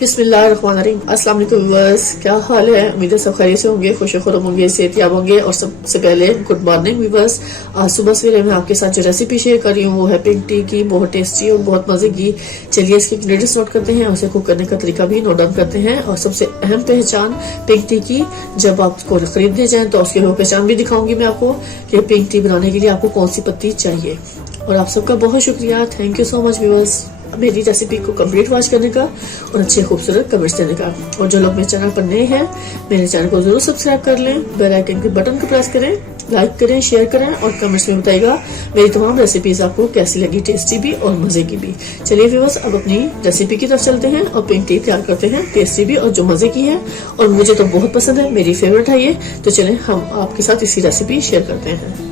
बिस्मिल्लाहिर्रहमानिर्रहीम। अस्सलाम वालेकुम व्यूअर्स, क्या हाल है? उम्मीद है सब खैरियत से होंगे, खुश खुरम होंगे, सेहतयाब होंगे। और सबसे पहले गुड मॉर्निंग व्यूअर्स। आज सुबह सवेरे मैं आपके साथ जो रेसिपी शेयर कर रही हूँ वो है पिंक टी की, बहुत टेस्टी और बहुत मजे की। चलिए इसके इंग्रेडिएंट्स नोट करते हैं, उसे कुक करने का तरीका भी नोट डाउन करते हैं। और सबसे अहम पहचान पिंक टी की, जब आप उसको खरीदने जाए तो उसकी पहचान भी दिखाऊंगी मैं आपको कि पिंक टी बनाने के लिए आपको कौन सी पत्ती चाहिए। और आप सबका बहुत शुक्रिया, thank you so much viewers, मेरी रेसिपी को कंप्लीट वॉच करने का और अच्छे खूबसूरत कमेंट्स देने का। और जो लोग मेरे चैनल पर नए हैं, मेरे चैनल को जरूर सब्सक्राइब कर लें, बेल आइकन के बटन को प्रेस करें, लाइक करें, शेयर करें और कमेंट्स में बताइएगा मेरी तमाम रेसिपीज आपको कैसी लगी, टेस्टी भी और मजे की भी। चलिए व्यूअर्स, अब अपनी रेसिपी की तरफ चलते हैं और पिंक टी तैयार करते हैं, टेस्टी भी और जो मजे की है। और मुझे तो बहुत पसंद है, मेरी फेवरेट है ये। तो चलें हम आपके साथ इसी रेसिपी शेयर करते हैं।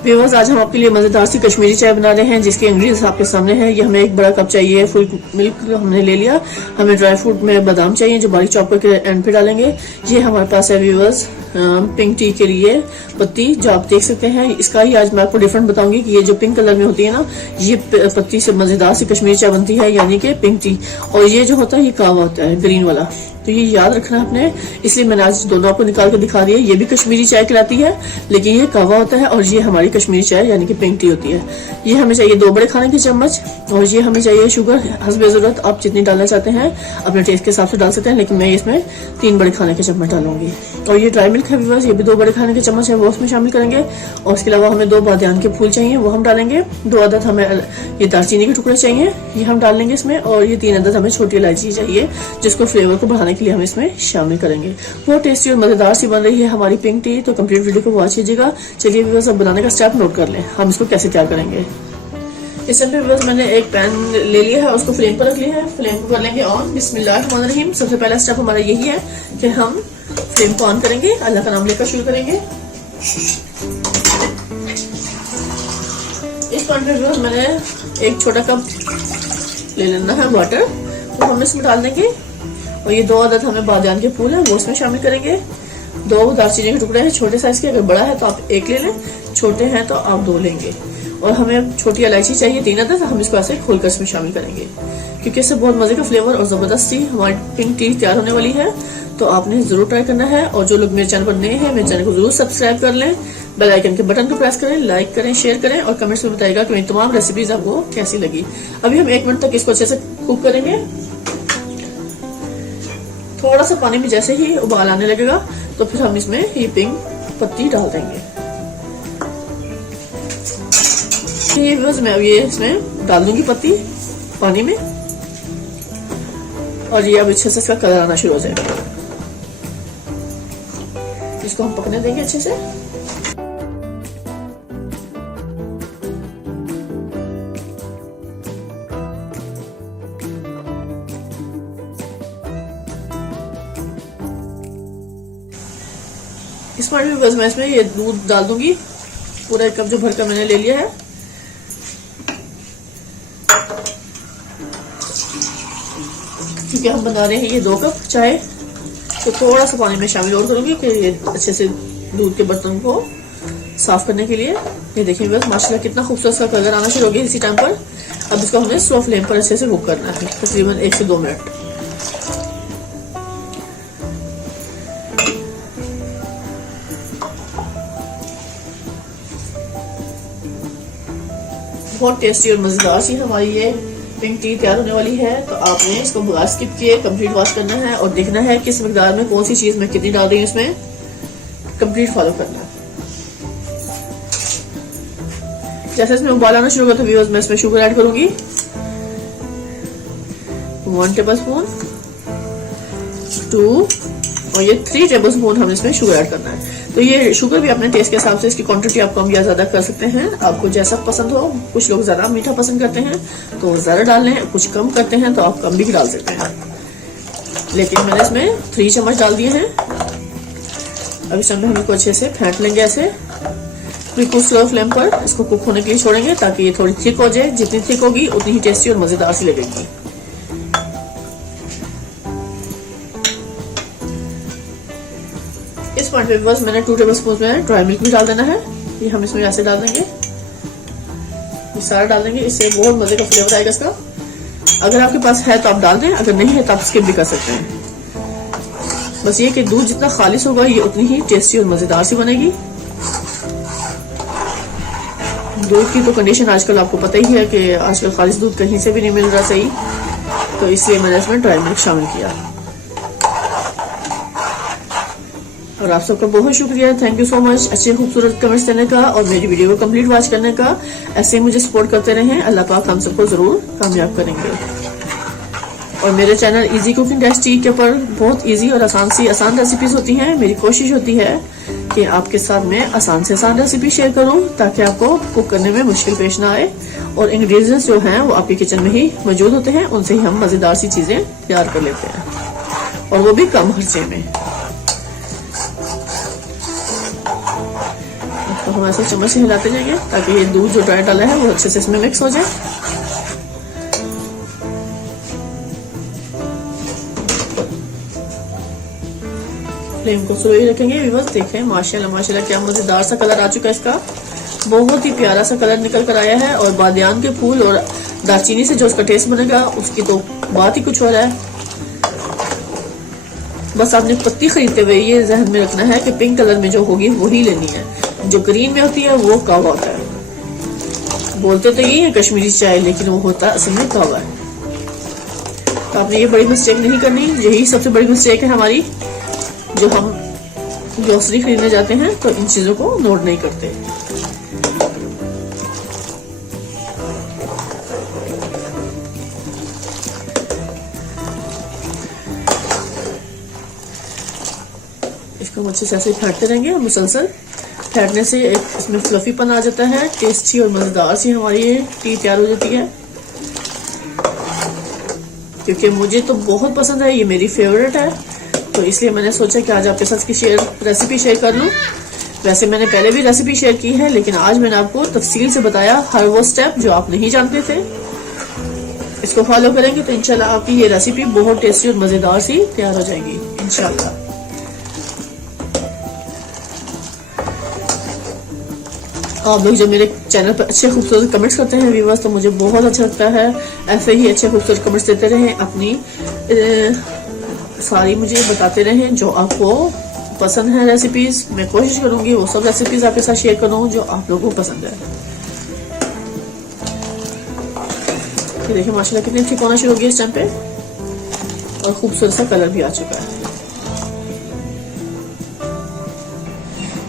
व्यूअर्स, आज हम आपके लिए मजेदार सी कश्मीरी चाय बना रहे हैं, जिसके इंग्रेडिएंट्स आपके सामने है। ये हमें एक बड़ा कप चाहिए, फुल मिल्क हमने ले लिया। हमें ड्राई फ्रूट में बादाम चाहिए जो बारीक चॉप करके एंड पे डालेंगे। ये हमारे पास है व्यूअर्स पिंक टी के लिए पत्ती, जो आप देख सकते हैं। इसका ही आज मैं आपको डिफरेंट बताऊंगी कि ये जो पिंक कलर में होती है ना, ये पत्ती से मजेदार सी कश्मीरी चाय बनती है, यानी कि पिंक टी। और ये जो होता है ये कावा होता है, ग्रीन वाला। तो ये याद रखना आपने, इसलिए मैंने आज दोनों आपको निकाल के दिखा दिया। ये भी कश्मीरी चाय कहलाती है, लेकिन ये कावा होता है और ये हमारी कश्मीरी चाय यानी कि पिंक टी होती है। ये हमें चाहिए 2 बड़े खाने के चम्मच। और ये हमें चाहिए शुगर हस्बे जरूरत, आप जितनी डालना चाहते हैं अपने टेस्ट के हिसाब से डाल सकते हैं, लेकिन मैं इसमें 3 बड़े खाने के चम्मच डालूंगी। और ये ड्राई मिल्क है व्यूअर्स, ये भी 2 बड़े खाने के चम्मच है, वो उसमें शामिल करेंगे। और इसके अलावा हमें 2 बादियान के फूल चाहिए, वो हम डालेंगे। 2 अदद हमें ये दालचीनी के टुकड़े चाहिए, ये हम डाल लेंगे इसमें। और ये 3 अदद हमें छोटी इलायची चाहिए, जिसको फ्लेवर को बढ़ाने के लिए हम इसमें शामिल करेंगे। बहुत टेस्टी और मजेदार सी बन रही है हमारी पिंक टी, तो कंप्लीट वीडियो को वॉच कीजिएगा। चलिए व्यूअर्स, अब बनाने का स्टेप नोट कर लें, हम इसको कैसे तैयार करेंगे। इस टाइम पे व्यूअर्स मैंने एक पैन ले लिया है, उसको फ्लेम पर रख लिया है। फ्लेम को कर लेंगे ऑन। बिस्मिल्लाहिर्रहमानिर्रहीम। सबसे पहला स्टेप हमारा यही है कि हम फ्लेम को ऑन करेंगे, अल्लाह का नाम लेकर शुरू करेंगे। इस पॉइंट पे व्यूअर्स मैंने एक छोटा कप ले लेना है वाटर, वो हम इसमें डाल देंगे। और ये 2 अदद हमें बादियान के फूल है, वो इसमें शामिल करेंगे। 2 दालचीनी के टुकड़े हैं छोटे साइज के, अगर बड़ा है तो आप 1 ले लें, छोटे हैं तो आप 2 लेंगे। और हमें छोटी इलायची चाहिए 3 अदद, हम इसको ऐसे खोलकर इसमें शामिल करेंगे, क्योंकि इससे बहुत मजे का फ्लेवर और जबरदस्ती हमारी पिंक टी तैयार होने वाली है। तो आपने जरूर ट्राई करना है। और जो लोग मेरे चैनल पर नए हैं, मेरे चैनल को जरूर सब्सक्राइब कर लें, बेल आइकन के बटन को प्रेस करें, लाइक करें, शेयर करें और कमेंट्स में बताइएगा कि मेरी तमाम रेसिपीज आपको कैसी लगी। अभी हम 1 मिनट तक इसको अच्छे से कुक करेंगे। थोड़ा सा पानी में जैसे ही उबाल आने लगेगा तो फिर हम इसमें ये पिंक पत्ती डाल देंगे। ये बस मैं अब ये इसमें डाल दूंगी पत्ती पानी में, और ये अब अच्छे से इसका कलर आना शुरू हो जाएगा। इसको हम पकने देंगे अच्छे से। इस पॉइंट में बस मैं इसमें ये दूध डाल दूंगी, पूरा 1 कप जो भरकर मैंने ले लिया है। क्योंकि हम बना रहे हैं ये 2 कप चाय, तो थोड़ा सा पानी में शामिल और करूंगी कि ये अच्छे से दूध के बर्तन को साफ करने के लिए। ये देखिए बस माशाल्लाह कितना खूबसूरत सा कलर आना शुरू हो गया इसी टाइम पर। अब इसको हमें स्लो फ्लेम पर अच्छे से कुक करना है, तकरीबन 1 से 2 मिनट। बहुत टेस्टी और मजेदार सी हमारी ये पिंक टी तैयार होने वाली है। तो आपने इसको बगैर स्किप किए कंप्लीट वॉश करना है और देखना है किस मकदार में कौन सी चीज मैं कितनी डाल रही हूँ, इसमें कंप्लीट फॉलो करना है। जैसे इसमें उबाल आना शुरू होगा तो व्यूअर्स मैं इसमें शुगर ऐड करूंगी 1 टेबल स्पून, 2 और ये 3 टेबल स्पून हम इसमें शुगर ऐड करना है। तो ये शुगर भी अपने टेस्ट के हिसाब से इसकी क्वांटिटी आप कम या ज्यादा कर सकते हैं, आपको जैसा पसंद हो। कुछ लोग ज्यादा मीठा पसंद करते हैं तो ज्यादा डाल लें, कुछ कम करते हैं तो आप कम भी डाल सकते हैं। लेकिन मैंने इसमें 3 चम्मच डाल दिए हैं। अब इस समय हम इसको अच्छे से फेंट लेंगे ऐसे, बिल्कुल स्लो फ्लेम पर इसको कुक होने के लिए छोड़ेंगे ताकि ये थोड़ी थिक हो जाए। जितनी थिक होगी उतनी ही टेस्टी और मजेदार सी लगेगी। इस पॉइंट पे बस मैंने 2 टेबल स्पून में ड्राई मिल्क भी डाल देना है। ये हम इसमें ऐसे डाल देंगे, ये सारा डाल देंगे, इससे बहुत मजे का फ्लेवर आएगा इसका। अगर आपके पास है तो आप डाल दें, अगर नहीं है तो आप स्किप भी कर सकते हैं। बस ये कि दूध जितना खालिश होगा ये उतनी ही टेस्टी और मजेदार सी बनेगी। दूध की तो कंडीशन आजकल आपको पता ही है कि आजकल खालिश दूध कहीं से भी नहीं मिल रहा सही, तो इसलिए मैंने इसमें ड्राई मिल्क शामिल किया। और आप सबका बहुत शुक्रिया, थैंक यू सो मच अच्छे खूबसूरत कमेंट्स देने का और मेरी वीडियो को कंप्लीट वॉच करने का। ऐसे ही मुझे सपोर्ट करते रहें, अल्लाह पाक हम सबको जरूर कामयाब करेंगे। और मेरे चैनल इजी कुकिंग टेस्टी के ऊपर बहुत इजी और आसान रेसिपीज होती हैं। मेरी कोशिश होती है कि आपके साथ मैं आसान से आसान रेसिपी शेयर करूं ताकि आपको कुक करने में मुश्किल पेश ना आए, और इंग्रेडिएंट्स जो हैं वो आपके किचन में ही मौजूद होते हैं, उनसे ही हम मजेदार सी चीजें तैयार कर लेते हैं, और वो भी कम खर्चे में। तो हम ऐसे चम्मच से हिलाते जाएंगे ताकि ये दूध जो ड्राई डाला है वो अच्छे से इसमें मिक्स हो जाए। फ्लेम को स्लो ही रखेंगे। व्यूअर्स देखें माशाल्लाह माशाल्लाह क्या मजेदार सा कलर आ चुका है इसका, बहुत ही प्यारा सा कलर निकल कर आया है। और बादियान के फूल और दालचीनी से जो उसका टेस्ट बनेगा उसकी तो बात ही कुछ हो रहा है। बस आपने पत्ती खरीदते हुए ये जहन में रखना है कि पिंक कलर में जो होगी वही लेनी है, जो ग्रीन में होती है वो कावा होता है। बोलते तो ये है कश्मीरी चाय, लेकिन वो होता असल में कावा है। तो आपने ये बड़ी मिस्टेक नहीं करनी, यही सबसे बड़ी मिस्टेक है हमारी, जो हम ग्रोसरी खरीदने जाते हैं तो इन चीजों को नोट नहीं करते। इसको हम अच्छे से ऐसे फेंटते रहेंगे, मुसलसल फेंटने से एक इसमें फ्लफीपन आ जाता है, टेस्टी और मजेदार सी हमारी ये टी तैयार हो जाती है। क्योंकि मुझे तो बहुत पसंद है, ये मेरी फेवरेट है, तो इसलिए मैंने सोचा कि आज आपके साथ इसकी रेसिपी शेयर कर लूं। वैसे मैंने पहले भी रेसिपी शेयर की है, लेकिन आज मैंने आपको तफसील से बताया हर वो स्टेप जो आप नहीं जानते थे। इसको फॉलो करेंगे तो इंशाल्लाह आपकी ये रेसिपी बहुत टेस्टी और मजेदार सी तैयार हो जाएगी इंशाल्लाह। आप लोग जो मेरे चैनल पर अच्छे खूबसूरत कमेंट्स करते हैं व्यूअर्स, तो मुझे बहुत अच्छा लगता है। ऐसे ही अच्छे खूबसूरत कमेंट्स देते रहें, अपनी सारी मुझे बताते रहें जो आपको पसंद है रेसिपीज। मैं कोशिश करूंगी वो सब रेसिपीज आपके साथ शेयर करूं जो आप लोगों को पसंद है। ये देखिए माशाल्लाह कितनी ठीक होना शुरू हो गया इस टाइम पे, और खूबसूरत सा कलर भी आ चुका है।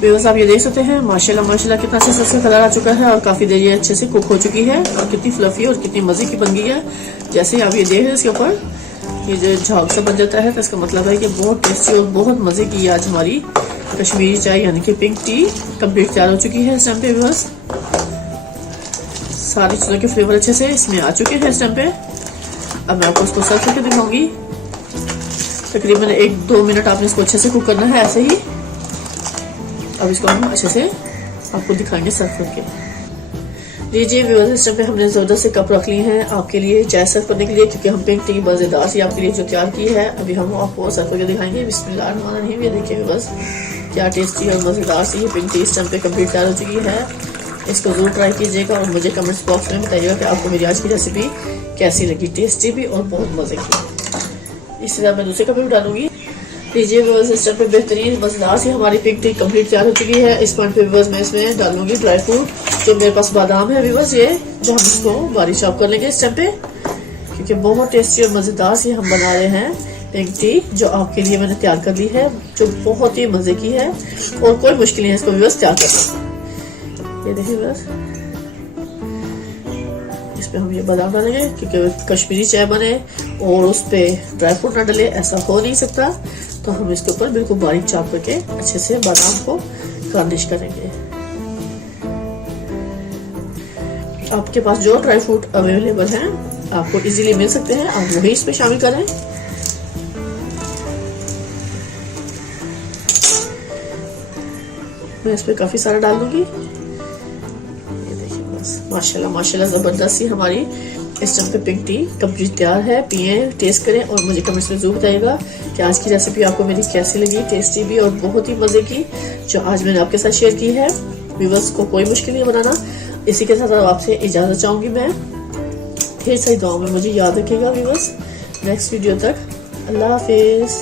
व्यूअर्स आप ये देख सकते हैं माशाल्लाह माशाल्लाह कितना अच्छा सा कलर आ चुका है, और काफी देर ये अच्छे से कुक हो चुकी है, और कितनी फ्लफी और कितनी मजे की बन गई है। जैसे आप ये देख रहे हैं इसके ऊपर ये जो झाग सा बन जाता है, तो इसका मतलब है कि बहुत टेस्टी और बहुत मजे की आज हमारी कश्मीरी चाय यानी कि पिंक टी कंप्लीट तैयार हो चुकी है। इस टाइम पे व्यूअर्स सारी चीजों के फ्लेवर अच्छे से इसमें आ चुके हैं इस टाइम पे। अब मैं आपको इसको सर्व करके दिखाऊंगी। तकरीबन 1-2 मिनट आपने इसको अच्छे से कुक करना है ऐसे ही। अब इसको हम अच्छे से आपको दिखाएंगे सर्व करके। लीजिए व्यूअर्स इस टाइम पे हमने जबरदस्त से कप रख लिए हैं आपके लिए चाय सर्व करने के लिए, क्योंकि हम पिंक टी मजेदार सी आपके लिए जो तैयार की है अभी हम आपको सर्व करके दिखाएंगे। बिस्मिल्लाहिर्रहमानिर्रहीम। ये देखिए व्यूअर्स क्या टेस्टी और मजेदार सी ये पिंक टी इस टाइम पे कंप्लीट तैयार हो चुकी है। इसको जरूर ट्राई कीजिएगा और मुझे कमेंट्स बॉक्स में बताइएगा कि आपको मेरी आज की रेसिपी कैसी लगी, टेस्टी भी और बहुत मजे की। इसी तरह मैं दूसरे कप में डालूंगी। लीजिए व्यूअर्स इस टाइम पे बेहतरीन मजेदार सी हमारी पिंक टी कंप्लीट तैयार हो चुकी है। इस पॉइंट पे व्यूअर्स मैं इसमें डालूंगी ड्राई फ्रूट, जो मेरे पास बादाम है व्यूअर्स, ये जो हम इसको बारीक चॉप कर लेंगे इस टाइम पे, क्योंकि बहुत टेस्टी और मजेदार सी हम बना रहे हैं पिंक टी जो आपके लिए मैंने तैयार कर ली है, जो बहुत ही मजे की है और कोई मुश्किल नहीं है इसको व्यूअर्स तैयार करना। ये देखिए व्यूअर्स इसमें हम ये बादाम डालेंगे, क्योंकि कश्मीरी चाय बने और उस पे ड्राई फ्रूट ना डले ऐसा हो नहीं सकता, तो हम इसके ऊपर बिल्कुल बारीक चॉप करके अच्छे से बादाम को गार्निश करेंगे। आपके पास जो ड्राई फ्रूट अवेलेबल हैं आपको इजीली मिल सकते हैं, आप वही इसमें शामिल करें। मैं इस पे काफी सारा डाल दूंगी। ये देखिए बस माशाल्लाह माशाल्लाह जबरदस्त सी हमारी इस टाइम पे पिंक टी कंप्लीट तैयार है। पिए, टेस्ट करें और मुझे कमेंट्स में जरूर बताइएगा कि आज की रेसिपी आपको मेरी कैसी लगी, टेस्टी भी और बहुत ही मजे की जो आज मैंने आपके साथ शेयर की है। व्यूअर्स को कोई मुश्किल नहीं बनाना। इसी के साथ आपसे इजाजत चाहूंगी मैं। ढेर सारी दुआओं में मुझे याद रखिएगा व्यूअर्स। नेक्स्ट वीडियो तक अल्लाह हाफिज़।